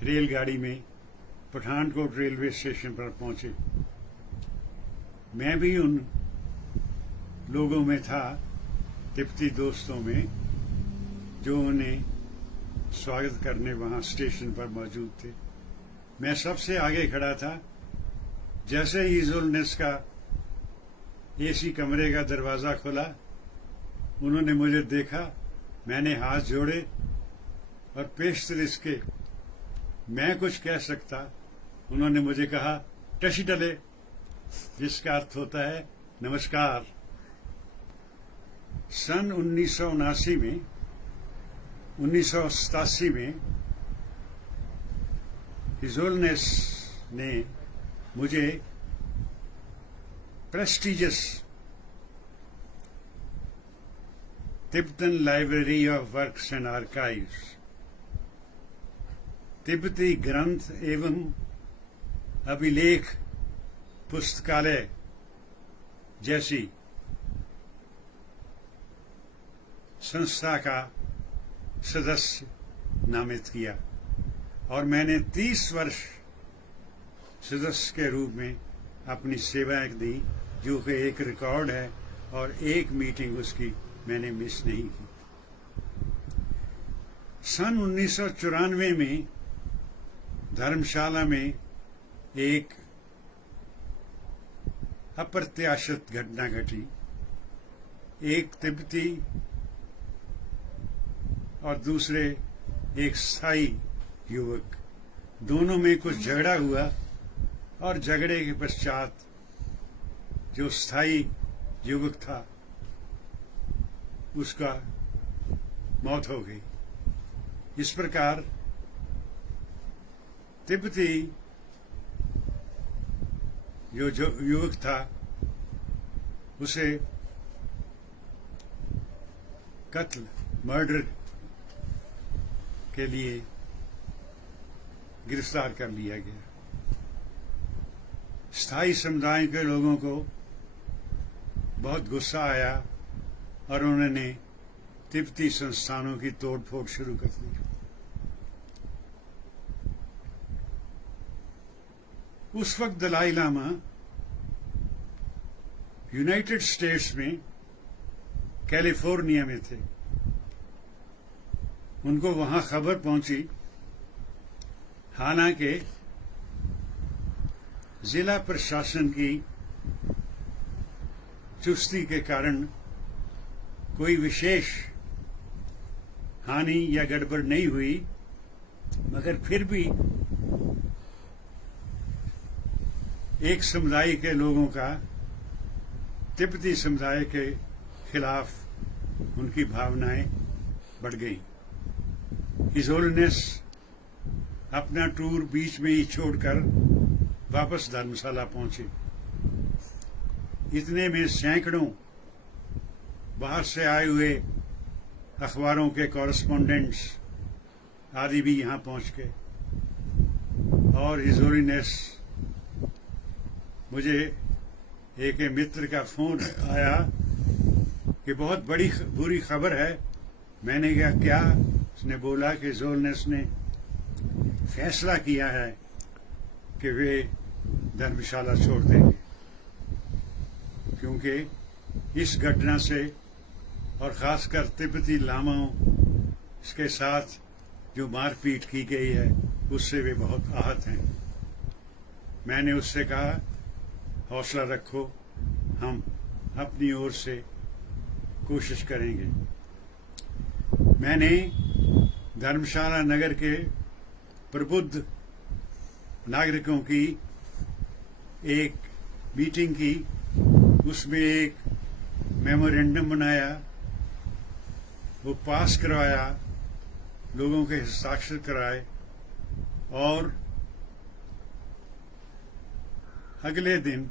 रेलगाड़ी में पठानकोट रेलवे स्टेशन पर पहुंचे। मैं भी उन लोगों में था, तिब्बती दोस्तों में, जो उन्हें स्वागत करने वहां स्टेशन पर मौजूद थे। मैं सबसे आगे खड़ा था। जैसे ही जुलनेस का एसी कमरे का दरवाजा खुला, उन्होंने मुझे देखा, मैंने हाथ जोड़े और पेशतर इसके मैं कुछ कह सकता, उन्होंने मुझे कहा टशी डले, जिसका अर्थ होता है नमस्कार। सन 1987 में हिज होलिनेस ने मुझे prestigious Tibetan library of works and archives, तिब्बती ग्रंथ एवं अभिलेख पुस्तकालय जैसी संस्था का सदस्य नामित किया और मैंने 30 वर्ष सदस्य के रूप में अपनी सेवाएं दी, जो कि एक रिकॉर्ड है और एक मीटिंग उसकी मैंने मिस नहीं की। सन 1994 में धर्मशाला में एक अप्रत्याशित घटना घटी। एक तिब्बती और दूसरे एक स्थाई युवक, दोनों में कुछ झगड़ा हुआ और झगड़े के पश्चात जो स्थाई युवक था उसका मौत हो गई। इस प्रकार तिब्बती जो युवक था उसे कत्ल, मर्डर के लिए गिरफ्तार कर लिया गया। स्थायी समुदाय के लोगों को बहुत गुस्सा आया और उन्होंने तिब्बती संस्थानों की तोड़फोड़ शुरू कर दी। उस वक्त दलाई लामा यूनाइटेड स्टेट्स में कैलिफोर्निया में थे। उनको वहां खबर पहुंची, हालांकि जिला प्रशासन की चुस्ती के कारण कोई विशेष हानि या गड़बड़ नहीं हुई, मगर फिर भी एक समुदाय के लोगों का तिब्बती समुदाय के खिलाफ उनकी भावनाएं बढ़ गई। हिज होलिनेस अपना टूर बीच में ही छोड़कर वापस धर्मशाला पहुंचे। इतने में सैकड़ों बाहर से आए हुए अखबारों के कॉरेस्पोंडेंट्स आदि भी यहां पहुंच गए और हिज होलिनेस, मुझे एक मित्र का फोन आया कि बहुत बुरी खबर है मैंने कहा क्या? उसने बोला कि जोलनेस ने फैसला किया है कि वे धर्मशाला छोड़ देंगे, क्योंकि इस घटना से और ख़ासकर तिब्बती लामाओं के साथ जो मारपीट की गई है उससे वे बहुत आहत हैं। मैंने उससे कहा हौसला रखो, हम अपनी ओर से कोशिश करेंगे। मैंने धर्मशाला नगर के प्रबुद्ध नागरिकों की एक मीटिंग की, उसमें एक मेमोरेंडम बनाया, वो पास करवाया, लोगों के हस्ताक्षर कराए और अगले दिन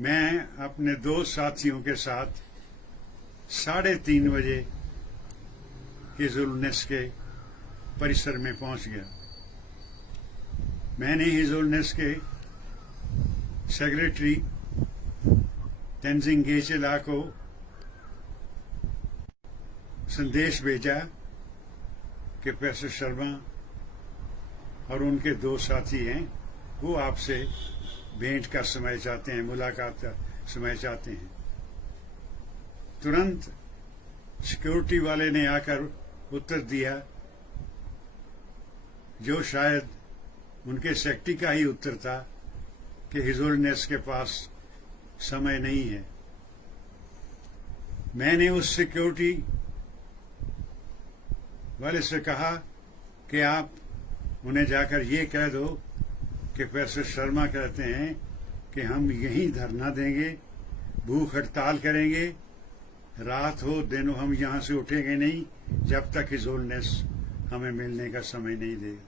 मैं अपने 2 साथियों के साथ 3:30 बजे हिजुलनेस के परिसर में पहुंच गया। मैंने हिजुलनेस के सेक्रेटरी तेंजिंग गेचेला को संदेश भेजा कि प्रोफेसर शर्मा और उनके 2 साथी हैं, वो आपसे भेंट का समय चाहते हैं, मुलाकात का समय चाहते हैं। तुरंत सिक्योरिटी वाले ने आकर उत्तर दिया, जो शायद उनके सेक्रेटरी का ही उत्तर था, कि हिजुलनेस के पास समय नहीं है। मैंने उस सिक्योरिटी वाले से कहा कि आप उन्हें जाकर ये कह दो कि प्रोफेसर शर्मा कहते हैं कि हम यहीं धरना देंगे, भूख हड़ताल करेंगे, रात हो दिन हो हम यहाँ से उठेंगे नहीं जब तक हिजुलनेस हमें मिलने का समय नहीं देगा।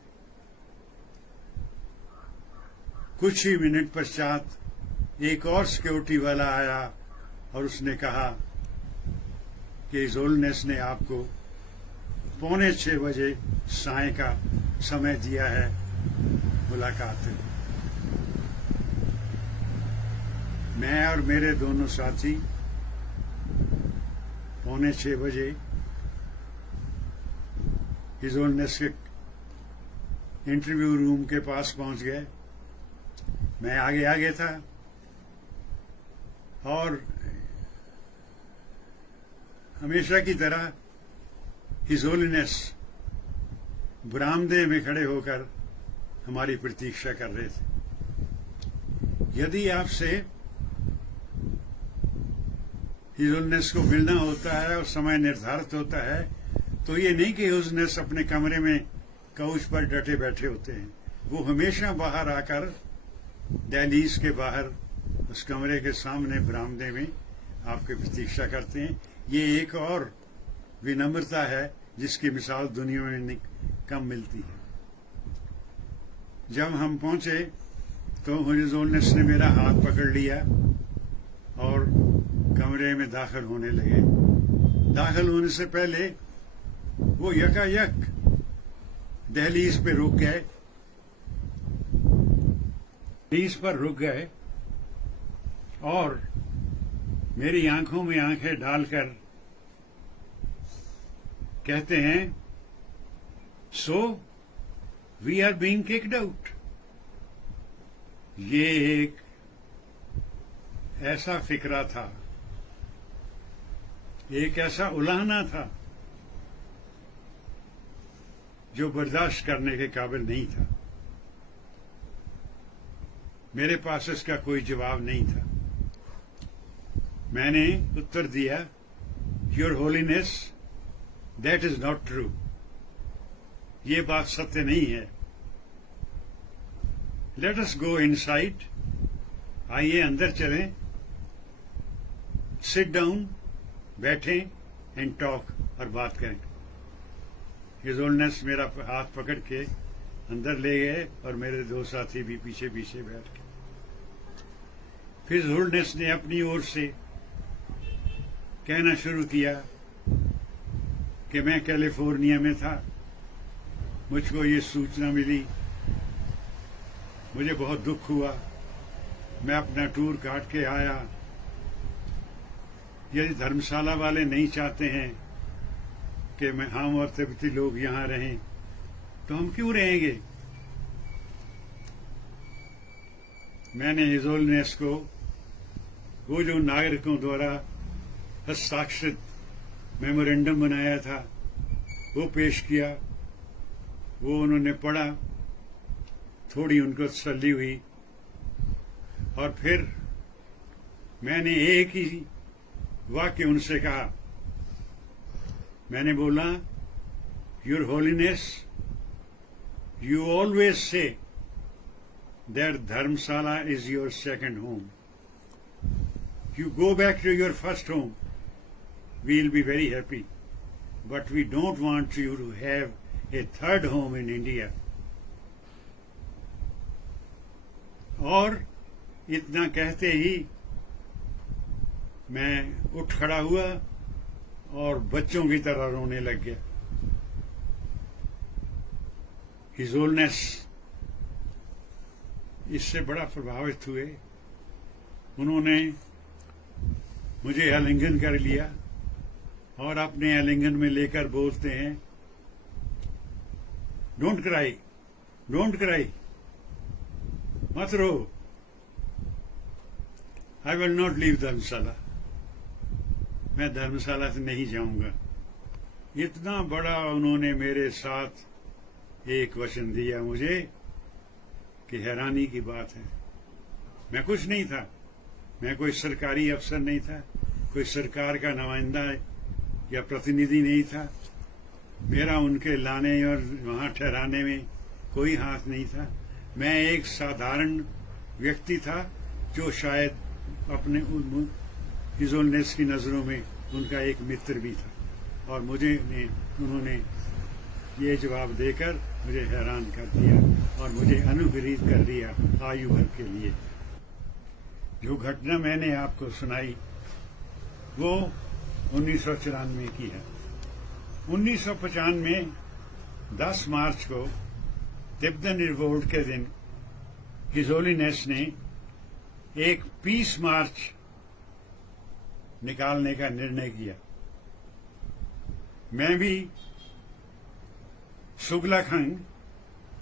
कुछ ही मिनट पश्चात एक और सिक्योरिटी वाला आया और उसने कहा कि हिजुलनेस ने आपको 5:45 बजे साय का समय दिया है मुलाकात। मैं और मेरे दोनों साथी 5:45 बजे हिजुलनेस के इंटरव्यू रूम के पास पहुंच गए। मैं आगे आगे था और हमेशा की तरह हिजुलनेस बरामदे में खड़े होकर हमारी प्रतीक्षा कर रहे थे। यदि आपसे हिजुलनेस को मिलना होता है और समय निर्धारित होता है, तो ये नहीं कि हिजुलनेस अपने कमरे में काउच पर डटे बैठे होते हैं। वो हमेशा बाहर आकर दहलीज के बाहर उस कमरे के सामने बरामदे में आपकी प्रतीक्षा करते हैं। ये एक और विनम्रता है जिसकी मिसाल दुनिया में कम मिलती है। जब हम पहुंचे तो हिजुलनेस ने मेरा हाथ पकड़ लिया और कमरे में दाखिल होने लगे। दाखिल होने से पहले वो यकायक दहलीज पे रुक गए, दहलीज पर रुक गए और मेरी आंखों में आंखें डालकर कहते हैं, so we are being kicked out. ये एक ऐसा फिक्रा था, एक ऐसा उलाहना था जो बर्दाश्त करने के काबिल नहीं था। मेरे पास इसका कोई जवाब नहीं था। मैंने उत्तर दिया, your holiness, that is not true. ये बात सत्य नहीं है। लेट अस गो इनसाइड, आइए अंदर चलें, सिट डाउन, बैठें एंड टॉक, और बात करें। हिजुलनेस मेरा हाथ पकड़ के अंदर ले गए और मेरे 2 साथी भी पीछे पीछे बैठ गए। फिर हिजुलनेस ने अपनी ओर से कहना शुरू किया कि मैं कैलिफोर्निया में था, मुझको ये सूचना मिली, मुझे बहुत दुख हुआ, मैं अपना टूर काट के आया। यदि धर्मशाला वाले नहीं चाहते हैं कि मैं हम और तिब्बती लोग यहाँ रहें, तो हम क्यों रहेंगे। मैंने हिजोलनेस को वो जो नागरिकों द्वारा हस्ताक्षरित मेमोरेंडम बनाया था वो पेश किया, वो उन्होंने पढ़ा, थोड़ी उनको तसल्ली हुई, और फिर मैंने एक ही वाक्य उनसे कहा। मैंने बोला, your holiness, you always say that Dharamshala is your second home, you go back to your first home, we'll be very happy, but we don't want you to have a third home in India. और इतना कहते ही मैं उठ खड़ा हुआ और बच्चों की तरह रोने लग गया। हिजोलनेस इससे बड़ा प्रभावित हुए। उन्होंने मुझे आलिंगन कर लिया और अपने आलिंगन में लेकर बोलते हैं, डोंट क्राई, डोंट क्राई, मत रो, आई विल नॉट लीव धर्मशाला, मैं धर्मशाला से नहीं जाऊंगा। इतना बड़ा उन्होंने मेरे साथ एक वचन दिया मुझे कि हैरानी की बात है। मैं कुछ नहीं था, मैं कोई सरकारी अफसर नहीं था, कोई सरकार का नुमाइंदा या प्रतिनिधि नहीं था, मेरा उनके लाने और वहां ठहराने में कोई हाथ नहीं था। मैं एक साधारण व्यक्ति था जो शायद अपने हिजोलनेस की नजरों में उनका एक मित्र भी था, और उन्होंने ये जवाब देकर मुझे हैरान कर दिया और मुझे अनुग्रहित कर दिया आयु भर के लिए। जो घटना मैंने आपको सुनाई वो 1994 की है। 1995 में 10 मार्च को तिब्बतन रिवोल्ट के दिन हिज होलीनेस ने एक पीस मार्च निकालने का निर्णय किया। मैं भी सुगलाखंग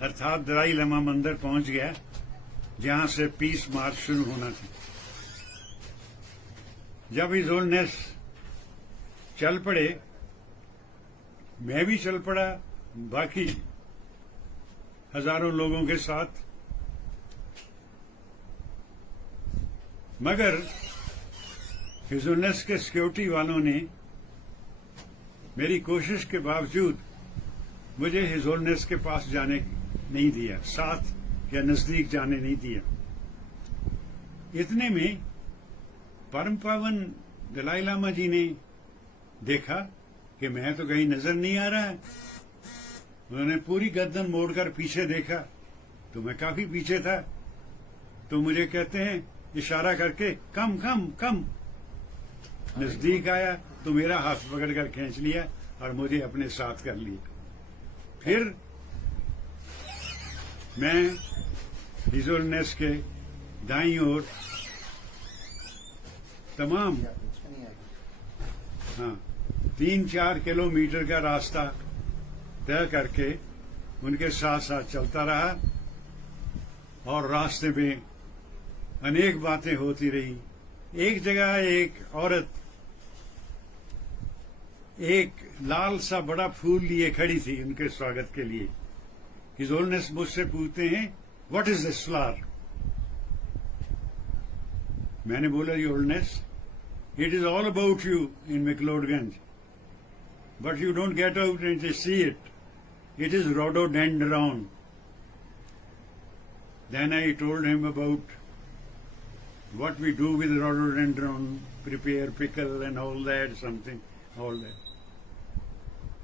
अर्थात दलाई लामा मंदिर पहुंच गया, जहां से पीस मार्च शुरू होना था। जब हिजोलनेस चल पड़े, मैं भी चल पड़ा बाकी हजारों लोगों के साथ, मगर हिजोलनेस के सिक्योरिटी वालों ने मेरी कोशिश के बावजूद मुझे हिजोलनेस के पास जाने नहीं दिया, साथ या नजदीक जाने नहीं दिया। इतने में परम पावन दलाई लामा जी ने देखा कि मैं तो कहीं नजर नहीं आ रहा है। उन्होंने पूरी गर्दन मोड़कर पीछे देखा तो मैं काफी पीछे था, तो मुझे कहते हैं इशारा करके, कम कम कम। नजदीक आया तो मेरा हाथ पकड़कर खींच लिया और मुझे अपने साथ कर लिया। फिर मैं हिजोलनेस के दाईं ओर तमाम 3-4 किलोमीटर का रास्ता तय करके उनके साथ साथ चलता रहा, और रास्ते में अनेक बातें होती रही। एक जगह एक औरत एक लाल सा बड़ा फूल लिए खड़ी थी उनके स्वागत के लिए। हिज होलीनेस मुझसे पूछते हैं, व्हाट इज दिस फ्लावर? मैंने बोला, your holiness, it is all about you in McLeodganj, but you don't get out and see it, it is rhododendron. Then I told him about what we do with rhododendron, prepare pickle and all that, something, all that.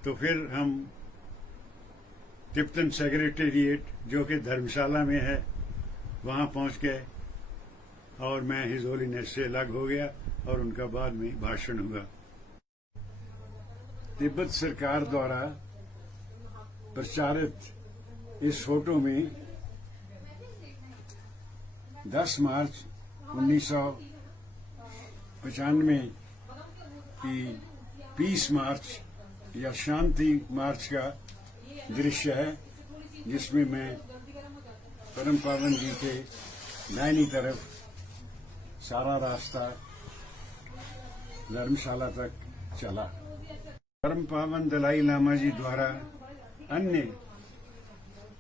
तो फिर हम Tibetan secretariat जो कि धर्मशाला में है वहां पहुंच गए, और मैं हिज होलीनेस से अलग हो गया और उनका बाद में भाषण हुआ। तिब्बत सरकार द्वारा प्रचारित इस फोटो में 10 मार्च 1995 की पीस मार्च यह शांति मार्च का दृश्य है जिसमें मैं परम पावन जी के दाहिनी तरफ सारा रास्ता धर्मशाला तक चला। परम पावन दलाई लामा जी द्वारा अन्य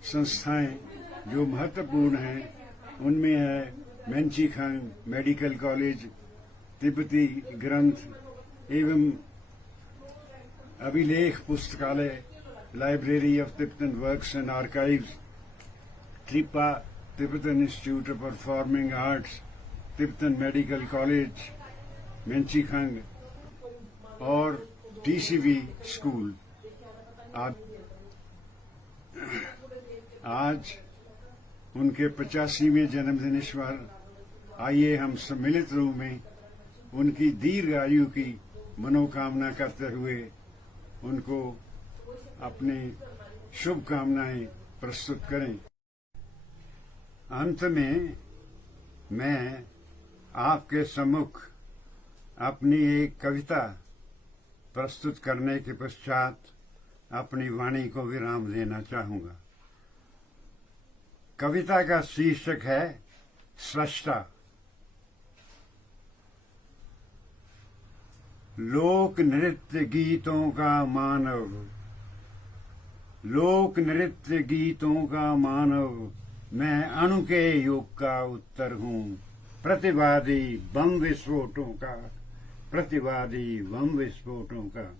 संस्थाएं जो महत्वपूर्ण हैं उनमें है मेंची खांग मेडिकल कॉलेज, तिब्बती ग्रंथ एवं अभिलेख पुस्तकालय, library of Tibetan works and archives, ट्रिपा Tibetan institute of performing arts, Tibetan medical college Mentsee Khang और टीसीवी स्कूल। आज उनके 85वें जन्मदिन पर आइए हम सम्मिलित रूप में उनकी दीर्घ आयु की मनोकामना करते हुए उनको अपनी शुभकामनाएं प्रस्तुत करें। अंत में मैं आपके सम्मुख अपनी एक कविता प्रस्तुत करने के पश्चात अपनी वाणी को विराम देना चाहूंगा। कविता का शीर्षक है सृष्टा। लोक नृत्य गीतों का मानव, लोक नृत्य गीतों का मानव, मैं अणु के युग का उत्तर हूँ। प्रतिवादी बम विस्फोटों का, प्रतिवादी बम विस्फोटों का।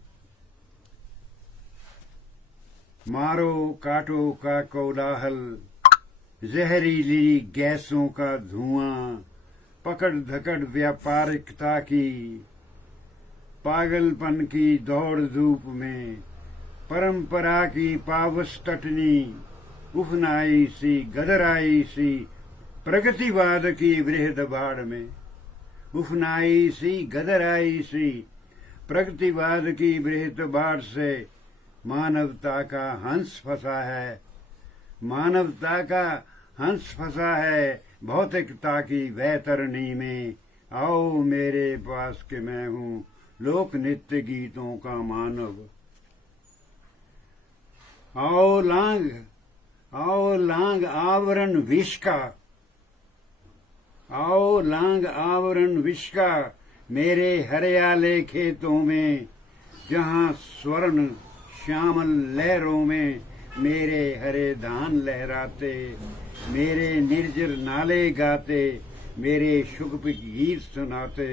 मारो काटो का कोलाहल, जहरीली गैसों का धुआं, पकड़ धकड़ व्यापारिकता की, पागलपन की दौड़ धूप में, परंपरा की पावस टटनी, उफनाई सी गदराई सी, प्रगतिवाद की वृहद बाढ़ में, उफनाई सी गदराई सी, प्रगतिवाद की वृहद बाढ़ से मानवता का हंस फंसा है, मानवता का हंस फंसा है भौतिकता की वैतरणी में। आओ मेरे पास के मैं हूँ लोक नृत्य गीतों का मानव। आओ लांग आवरण विष का, आओ लांग आवरण विष का, मेरे हरियाले खेतों में, जहाँ स्वर्ण श्यामल लहरों में मेरे हरे धान लहराते, मेरे निर्जर नाले गाते, मेरे शुभ गीत सुनाते।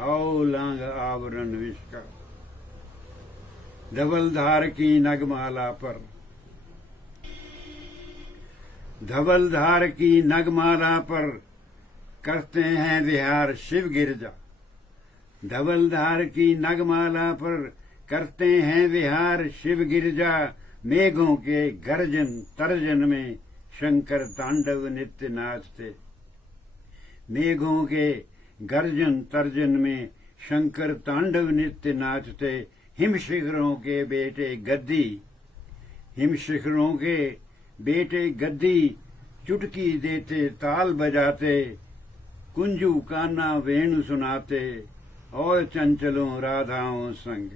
आओ लांग आवरण विष का। धवलधार की नगमाला पर, धवलधार की नगमाला पर करते हैं विहार शिव गिरजा। धवलधार की नगमाला पर करते हैं विहार शिव गिरजा। मेघों के गर्जन तर्जन में शंकर तांडव नित्य नाचते। मेघों के गर्जन तर्जन में शंकर तांडव नित्य नाचते। हिम शिखरों के बेटे गद्दी, हिम शिखरों के बेटे गद्दी, चुटकी देते ताल बजाते, कुंजू कान्हा वेणु सुनाते, और चंचलों राधाओं संग,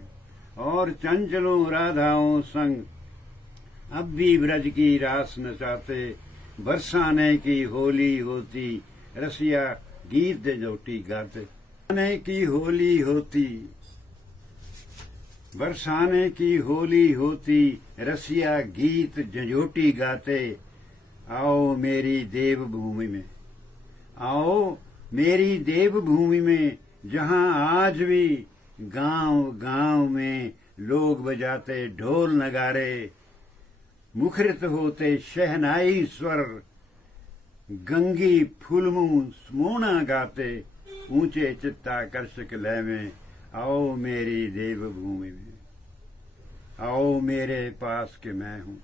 और चंचलों राधाओं संग, अब भी ब्रज की रास नचाते। बरसाने की होली होती, रसिया गीत जोटी गाते। बरसाने की होली होती, बरसाने की होली होती, रसिया गीत जंजोटी गाते। आओ मेरी देवभूमि में, आओ मेरी देवभूमि में, जहाँ आज भी गांव गांव में लोग बजाते ढोल नगारे, मुखरित होते शहनाई स्वर, गंगी फुलमू मोना गाते, ऊंचे चित्ताकर्षक लय में। आओ मेरी देवभूमि में, आओ मेरे पास के मैं हूँ,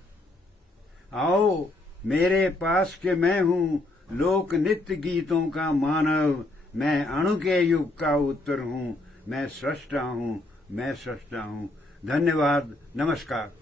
आओ मेरे पास के मैं हूँ लोक नित्य गीतों का मानव। मैं अणु के युग का उत्तर हूँ, मैं सृष्टा हूँ, मैं सृष्टा हूँ। धन्यवाद, नमस्कार।